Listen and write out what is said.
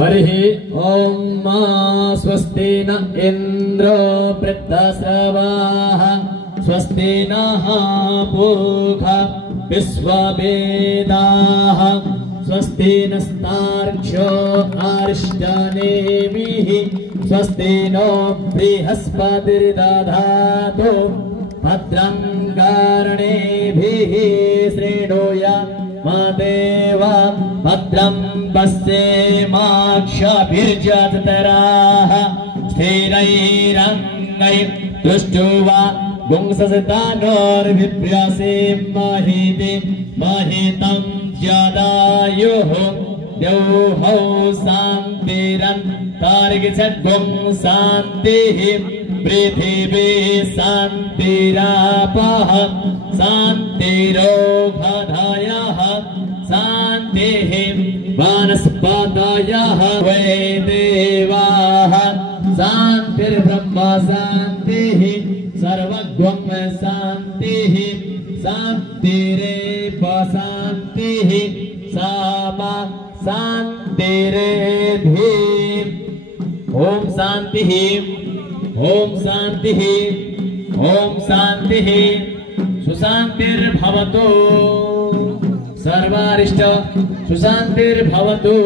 हरिः ॐ स्वस्ति न इन्द्रो वृद्धश्रवाः स्वस्ति नः पूषा विश्ववेदाः स्वस्ति नस्तार्क्ष्यो अरिष्टनेमिः स्वस्ति नो बृहस्पतिर्दधातु भद्रं कर्णेभिः शृणुयाम देवा भद्रं पश्येमाक्षभिर्जतराः स्थिरैरङ्गैर्दुष्टुवा पुंसस्तानोर्विभ्यसेमहिति महितं जदायुः द्यौः शान्तिरन्तरिक्षद्गुं शान्तिः पृथिवी शान्तिरापः शान्तिरोगधयः शान्तिः वनस्पतयः वै देवाः शान्तिर्ब्रह्म शान्तिः सर्वज्ञं शान्तिः शान्तिरेव शान्तिः सामा शान्तिरेधि ओम शान्तिः ओम शान्तिः ओम शान्तिः सुशान्तिर्भवतु सर्वारिष्ट सुशान्तिर्भवतु।